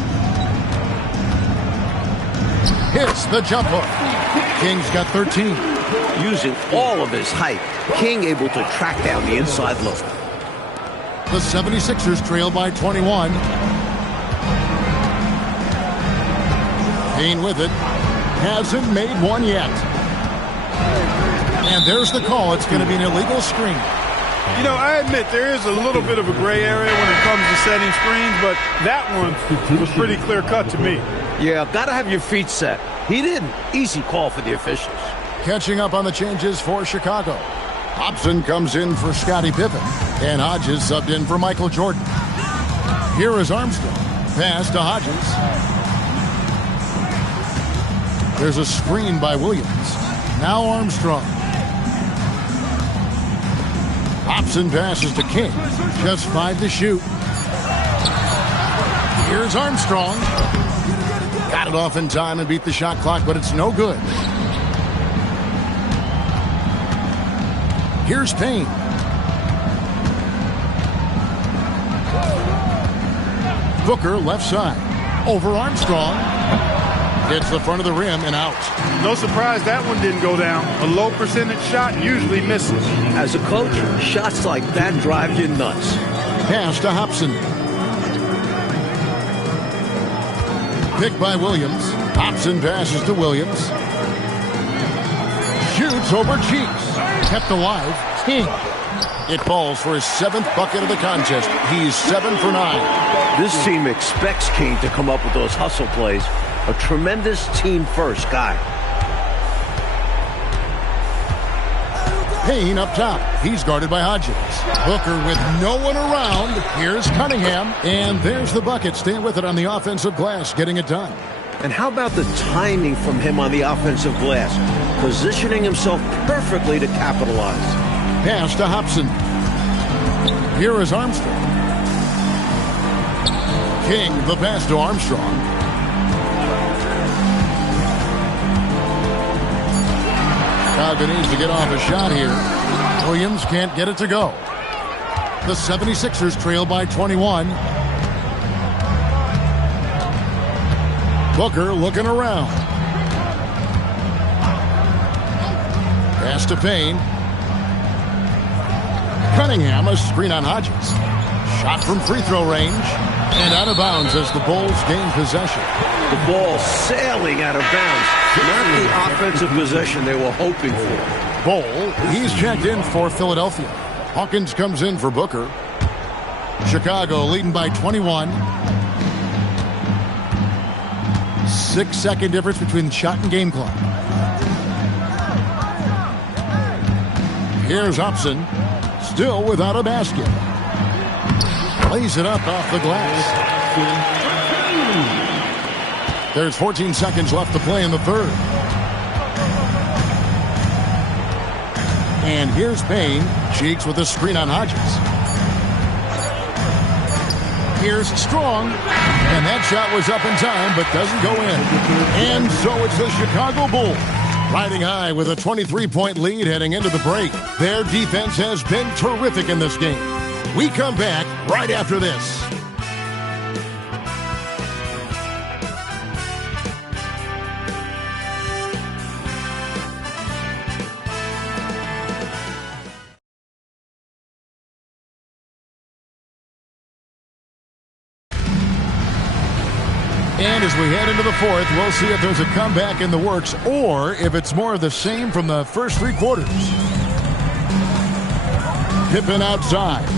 Hits the jump hook. King's got 13. Using all of his height, King able to track down the inside look. The 76ers trail by 21. Payne with it. Hasn't made one yet. And there's the call. It's going to be an illegal screen. You know, I admit there is a little bit of a gray area when it comes to setting screens, but that one was pretty clear-cut to me. Yeah, got to have your feet set. He didn't. Easy call for the officials. Catching up on the changes for Chicago. Hobson comes in for Scottie Pippen, and Hodges subbed in for Michael Jordan. Here is Armstrong. Pass to Hodges. There's a screen by Williams. Now Armstrong. Hobson passes to King. Just 5 to shoot. Here's Armstrong. Got it off in time and beat the shot clock, but it's no good. Here's Payne. Booker left side. Over Armstrong. Hits the front of the rim and out. No surprise that one didn't go down. A low percentage shot usually misses. As a coach, shots like that drive you nuts. Pass to Hobson. Picked by Williams. Hobson passes to Williams. Shoots over Cheeks. Kept alive. King. It falls for his 7th bucket of the contest. He's 7 for 9. This team expects King to come up with those hustle plays. A tremendous team-first guy. Payne up top. He's guarded by Hodges. Booker with no one around. Here's Cunningham. And there's the bucket. Staying with it on the offensive glass. Getting it done. And how about the timing from him on the offensive glass? Positioning himself perfectly to capitalize. Pass to Hobson. Here is Armstrong. King, the pass to Armstrong. Chicago needs to get off a shot here. Williams can't get it to go. The 76ers trail by 21. Booker looking around. Pass to Payne. Cunningham, a screen on Hodges. Shot from free throw range. And out of bounds as the Bulls gain possession. The ball sailing out of bounds. Not the offensive possession they were hoping for. Ball, he's checked in for Philadelphia. Hawkins comes in for Booker. Chicago leading by 21. 6-second difference between shot and game clock. Here's Hobson. Still without a basket. Lays it up off the glass. There's 14 seconds left to play in the third. And here's Payne. Cheeks with a screen on Hodges. Here's Strong. And that shot was up in time, but doesn't go in. And so it's the Chicago Bulls riding high with a 23-point lead heading into the break. Their defense has been terrific in this game. We come back right after this. And as we head into the fourth, we'll see if there's a comeback in the works or if it's more of the same from the first 3 quarters. Pippen outside.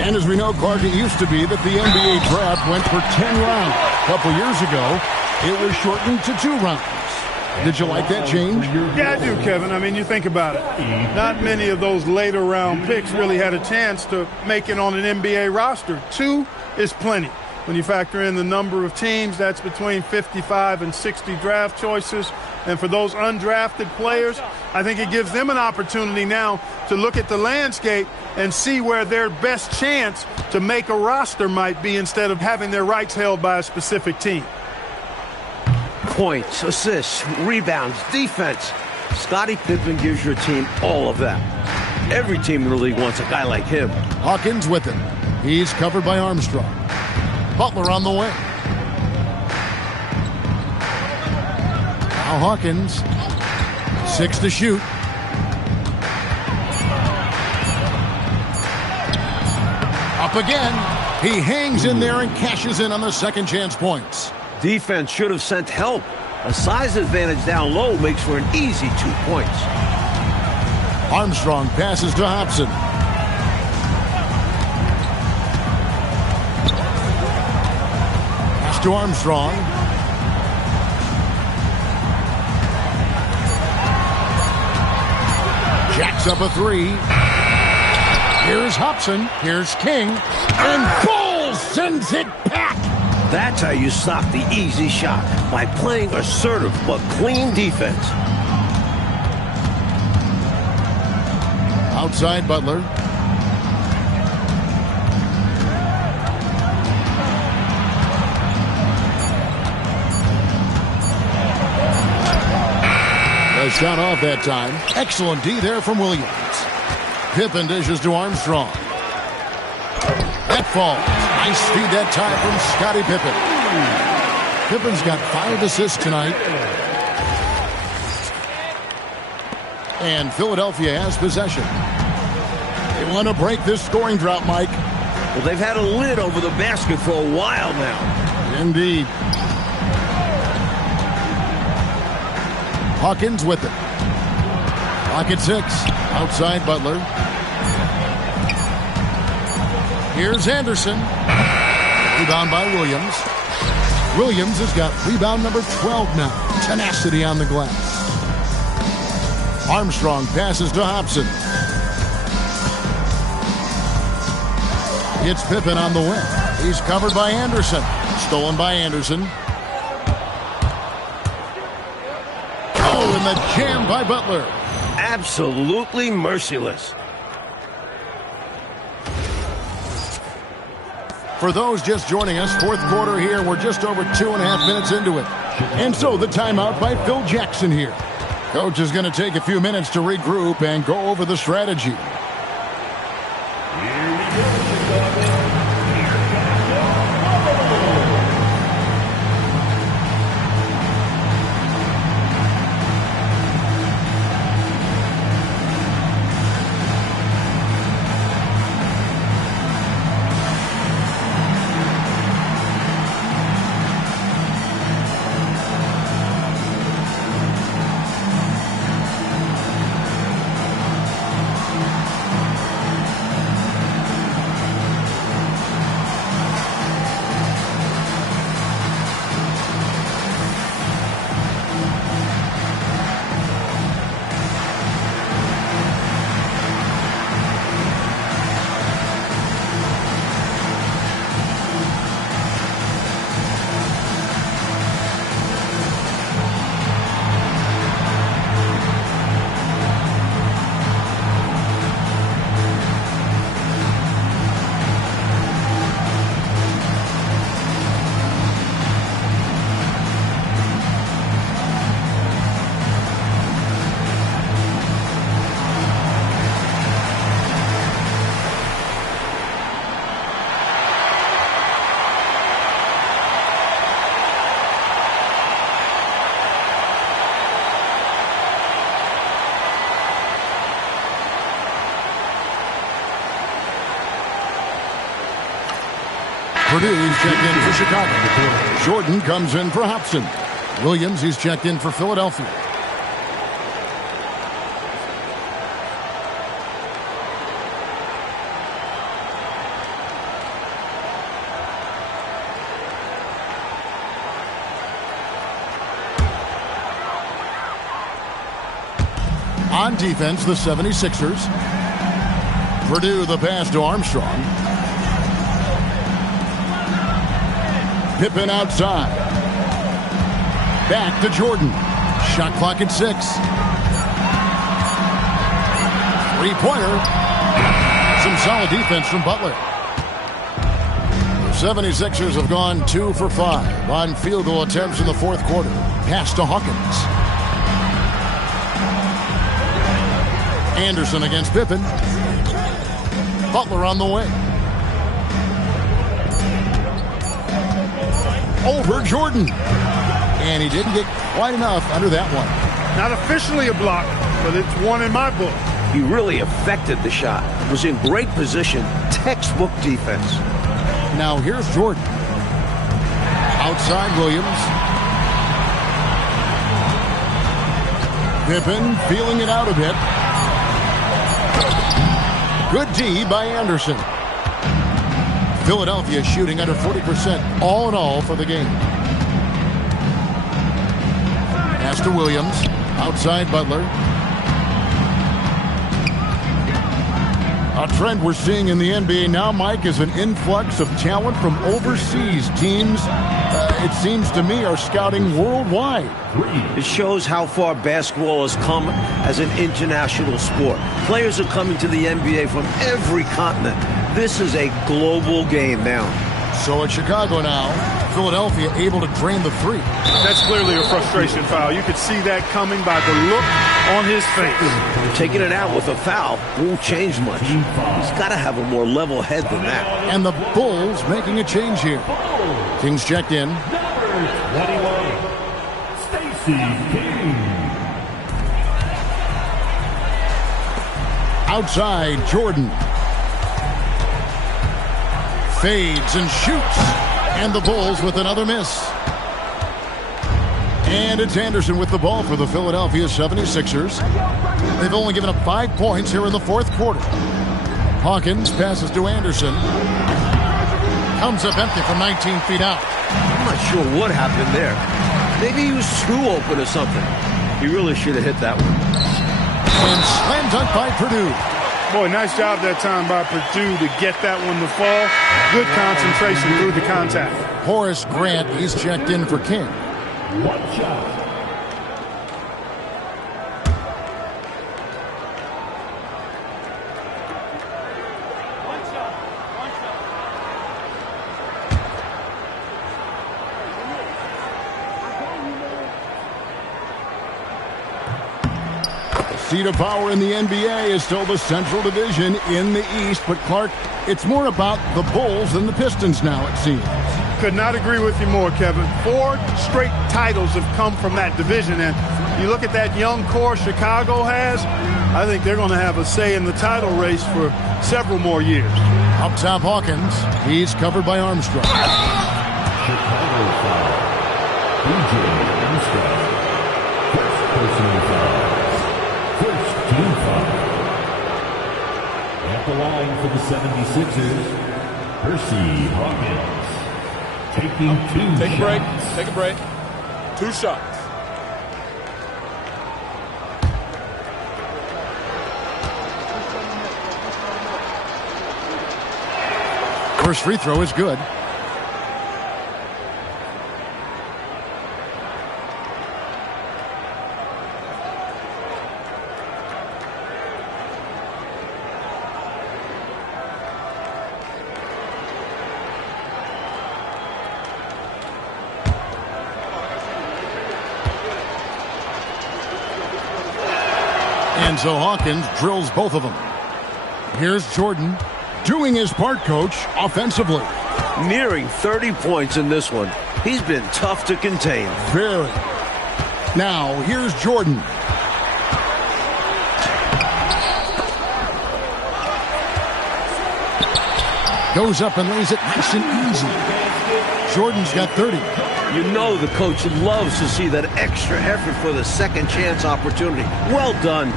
And as we know, Clark, it used to be that the NBA draft went for 10 rounds. A couple years ago, it was shortened to 2 rounds. Did you like that change? Yeah, I do, Kevin. I mean, you think about it. Not many of those later round picks really had a chance to make it on an NBA roster. 2 is plenty. When you factor in the number of teams, that's between 55 and 60 draft choices. And for those undrafted players, I think it gives them an opportunity now to look at the landscape and see where their best chance to make a roster might be instead of having their rights held by a specific team. Points, assists, rebounds, defense. Scottie Pippen gives your team all of that. Every team in the league wants a guy like him. Hawkins with him. He's covered by Armstrong. Butler on the wing. Now Hawkins. 6 to shoot. Up again. He hangs in there and cashes in on the second chance points. Defense should have sent help. A size advantage down low makes for an easy 2 points. Armstrong passes to Hobson. Pass to Armstrong. Jacks up a 3. Here's Hobson. Here's King. And Bull sends it back. That's how you stop the easy shot, by playing assertive but clean defense. Outside Butler. A shot off that time. Excellent D there from Williams. Pippen dishes to Armstrong. That falls. Nice feed that time from Scottie Pippen. Pippen's got 5 assists tonight. And Philadelphia has possession. They want to break this scoring drought, Mike. Well, they've had a lid over the basket for a while now. Indeed. Hawkins with it. Clock at 6. Outside Butler. Here's Anderson. Rebound by Williams. Williams has got rebound number 12 now. Tenacity on the glass. Armstrong passes to Hobson. It's Pippen on the wing. He's covered by Anderson. Stolen by Anderson. Oh, and the jam by Butler. Absolutely merciless. For those just joining us, fourth quarter here. We're just over 2.5 minutes into it. And so the timeout by Phil Jackson here. Coach is going to take a few minutes to regroup and go over the strategy. Purdue's checked in for Chicago. Jordan comes in for Hobson. Williams, he's checked in for Philadelphia. On defense, the 76ers. Purdue the pass to Armstrong. Pippen outside. Back to Jordan. Shot clock at 6. Three-pointer. Some solid defense from Butler. The 76ers have gone 2 for 5 on field goal attempts in the fourth quarter. Pass to Hawkins. Anderson against Pippen. Butler on the way. Over Jordan. And he didn't get quite enough under that one. Not officially a block, but it's one in my book. He really affected the shot. Was in great position. Textbook defense. Now here's Jordan. Outside Williams. Pippen feeling it out a bit. Good D by Anderson. Philadelphia shooting under 40% all in all for the game. Pass to Williams. Outside Butler. A trend we're seeing in the NBA now, Mike, is an influx of talent from overseas teams. It seems to me are scouting worldwide. It shows how far basketball has come as an international sport. Players are coming to the NBA from every continent. This is a global game now. So at Chicago now, Philadelphia able to drain the three. That's clearly a frustration foul. You could see that coming by the look on his face. Taking it out with a foul won't change much. He's got to have a more level head than that. And the Bulls making a change here. Kings checked in. Number 21, Stacey King. Outside, Jordan. Fades and shoots. And the Bulls with another miss. And it's Anderson with the ball for the Philadelphia 76ers. They've only given up 5 points here in the fourth quarter. Hawkins passes to Anderson. Comes up empty from 19 feet out. I'm not sure what happened there. Maybe he was too open or something. He really should have hit that one. And slam dunk by Purdue. Boy, nice job that time by Purdue to get that one to fall. Good concentration through the contact. Horace Grant, he's checked in for King. One shot. Seat of power in the NBA is still the Central Division in the East. But, Clark, it's more about the Bulls than the Pistons now, it seems. Could not agree with you more, Kevin. 4 straight titles have come from that division. And you look at that young core Chicago has, I think they're going to have a say in the title race for several more years. Up top, Hawkins. He's covered by Armstrong. Chicago foul. DJ Armstrong. First personal foul. First team foul. At the line for the 76ers, Percy Hawkins. Taking 2 Take a break. shots. Take a break. 2 shots. First free throw is good. And so Hawkins drills both of them. Here's Jordan doing his part, coach, offensively. Nearing 30 points in this one. He's been tough to contain. Very. Now, here's Jordan. Goes up and lays it nice and easy. Jordan's got 30. You know the coach loves to see that extra effort for the second chance opportunity. Well done.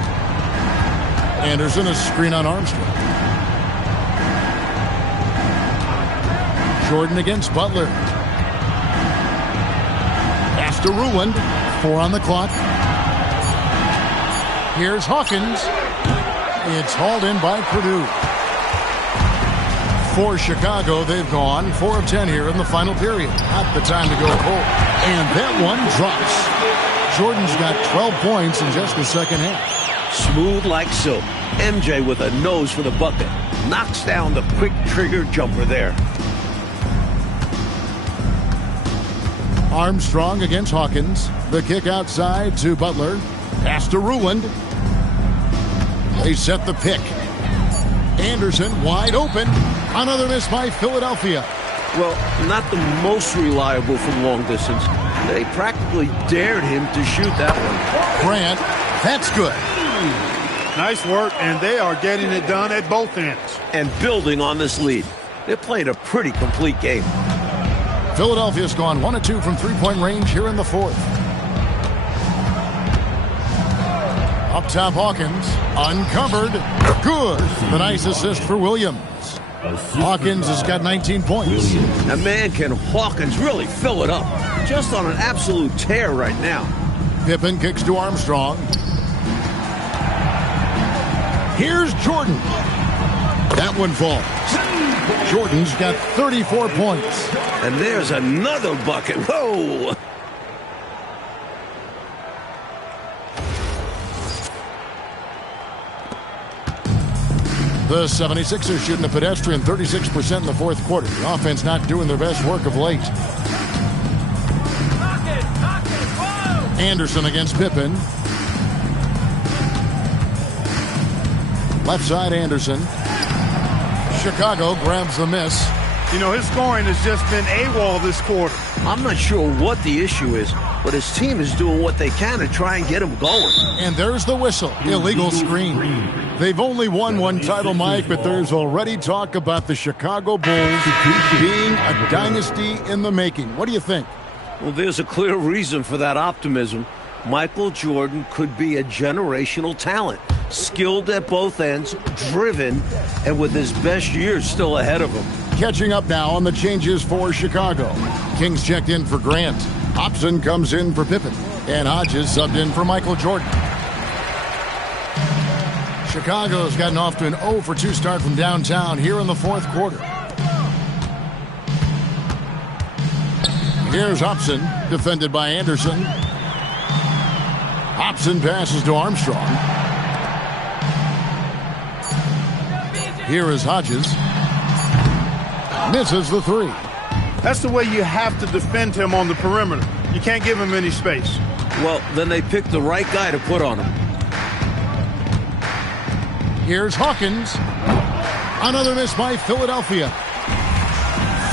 Anderson, a screen on Armstrong. Jordan against Butler. Pass to Ruland. 4 on the clock. Here's Hawkins. It's hauled in by Purdue. For Chicago, they've gone 4 of 10 here in the final period. Not the time to go cold. And that one drops. Jordan's got 12 points in just the second half. Smooth like silk. MJ with a nose for the bucket. Knocks down the quick trigger jumper there. Armstrong against Hawkins. The kick outside to Butler. Pass to Ruland. They set the pick. Anderson wide open. Another miss by Philadelphia. Well, not the most reliable from long distance. They practically dared him to shoot that one. Grant, that's good. Nice work, and they are getting it done at both ends. And building on this lead. They're playing a pretty complete game. Philadelphia's gone 1 of 2 from three-point range here in the fourth. Up top, Hawkins. Uncovered. Good. The nice assist for Williams. Hawkins has got 19 points. And man, can Hawkins really fill it up. Just on an absolute tear right now. Pippen kicks to Armstrong. Here's Jordan. That one falls. Jordan's got 34 points. And there's another bucket. Whoa! The 76ers shooting a pedestrian 36% in the fourth quarter. The offense not doing their best work of late. Anderson against Pippen. Left side, Anderson. Chicago grabs the miss. You know, his scoring has just been AWOL this quarter. I'm not sure what the issue is, but his team is doing what they can to try and get him going. And there's the whistle. Illegal screen. They've only won one title, Mike, but there's already talk about the Chicago Bulls being a dynasty in the making. What do you think? Well, there's a clear reason for that optimism. Michael Jordan could be a generational talent. Skilled at both ends, driven, and with his best years still ahead of him. Catching up now on the changes for Chicago. Kings checked in for Grant. Hobson comes in for Pippen. And Hodges subbed in for Michael Jordan. Chicago's gotten off to an 0 for 2 start from downtown here in the fourth quarter. Here's Hobson, defended by Anderson. Hobson passes to Armstrong. Here is Hodges. Misses the three. That's the way you have to defend him on the perimeter. You can't give him any space. Well, then they picked the right guy to put on him. Here's Hawkins. Another miss by Philadelphia.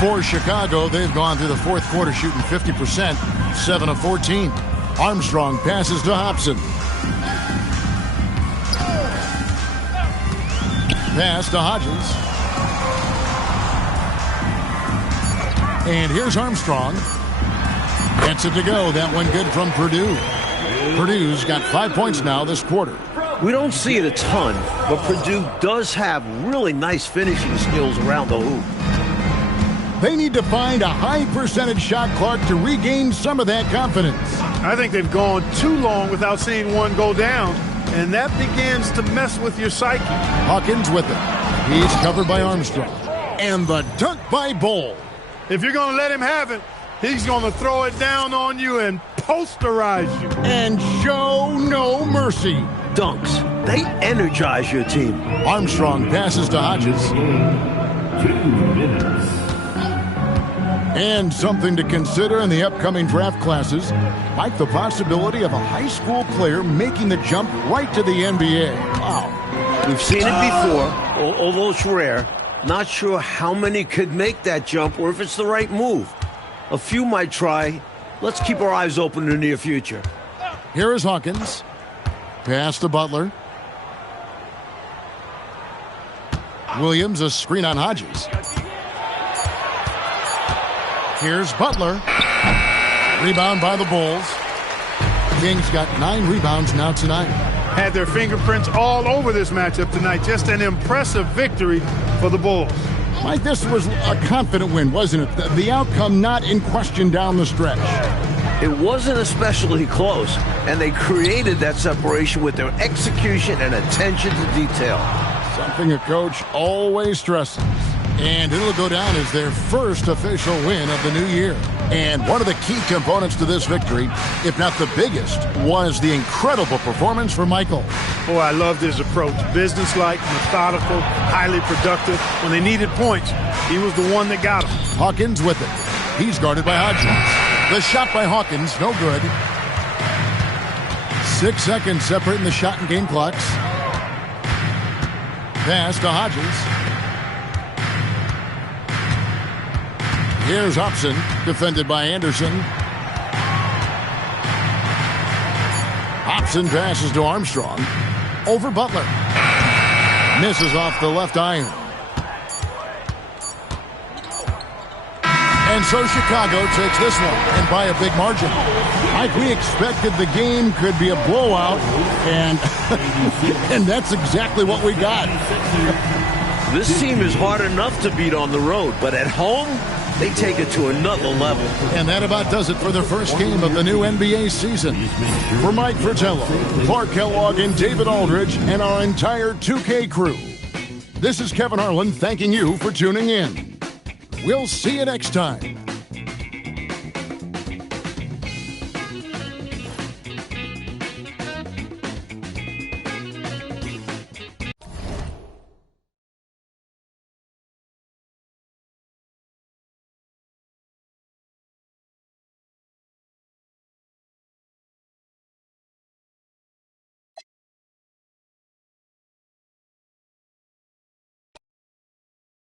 For Chicago, they've gone through the fourth quarter shooting 50%, 7 of 14. Armstrong passes to Hobson. Pass to Hodges. And here's Armstrong. Gets it to go. That one good from Purdue. Purdue's got 5 points now this quarter. We don't see it a ton, but Purdue does have really nice finishing skills around the hoop. They need to find a high percentage shot clock to regain some of that confidence. I think they've gone too long without seeing one go down, and that begins to mess with your psyche. Hawkins with it. He's covered by Armstrong. And the dunk by Bol. If you're going to let him have it, he's going to throw it down on you and posterize you. And show no mercy. Dunks, they energize your team. Armstrong passes to Hodges. 2 minutes. And something to consider in the upcoming draft classes, like the possibility of a high school player making the jump right to the NBA. Wow. We've seen it before, although it's rare. Not sure how many could make that jump or if it's the right move. A few might try. Let's keep our eyes open in the near future. Here is Hawkins. Pass to Butler. Williams, a screen on Hodges. Here's Butler. Rebound by the Bulls. Kings got 9 rebounds now tonight. Had their fingerprints all over this matchup tonight. Just an impressive victory for the Bulls. Mike, this was a confident win, wasn't it? The outcome not in question down the stretch. It wasn't especially close, and they created that separation with their execution and attention to detail. Something a coach always stresses. And it'll go down as their first official win of the new year. And one of the key components to this victory, if not the biggest, was the incredible performance for Michael. Oh, I loved his approach. Businesslike, methodical, highly productive. When they needed points, he was the one that got them. Hawkins with it. He's guarded by Hodgins. The shot by Hawkins, no good. 6 seconds separating the shot and game clocks. Pass to Hodgins. Here's Hobson, defended by Anderson. Hobson passes to Armstrong. Over Butler. Misses off the left iron. And so Chicago takes this one, and by a big margin. Like we expected, the game could be a blowout, and and that's exactly what we got. This team is hard enough to beat on the road, but at home, they take it to another level. And that about does it for the first game of the new NBA season. For Mike Fratello, Clark Kellogg, and David Aldridge, and our entire 2K crew, this is Kevin Harlan thanking you for tuning in. We'll see you next time.